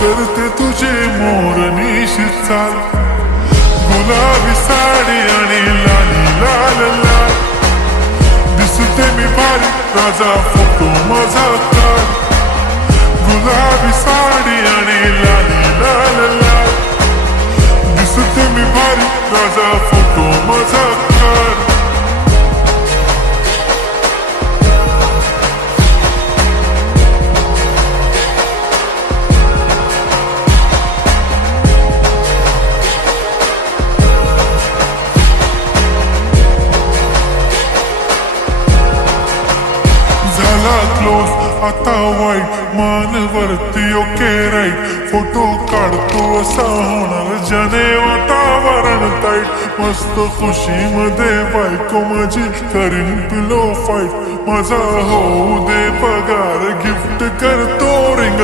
करते तुझे मोरनीश चाल, गुलाबी साडी आणि लाली लाल लाल, दिसते मी भारी राजा फोटो माझा काढ, गुलाबी साडी आणि लाली लाल लाल, दिसते मी भारी राजा फोटो माझा काढ. क्लोज आता वाईट मानवरती ओके राईट, फोटो काढतो असा होणार ज्याने वातावरण ताईट, मस्त खुशी मध्ये बायको माझी करीन पिलो फाईट, माझा होऊ दे पगार गिफ्ट करतो रिंग.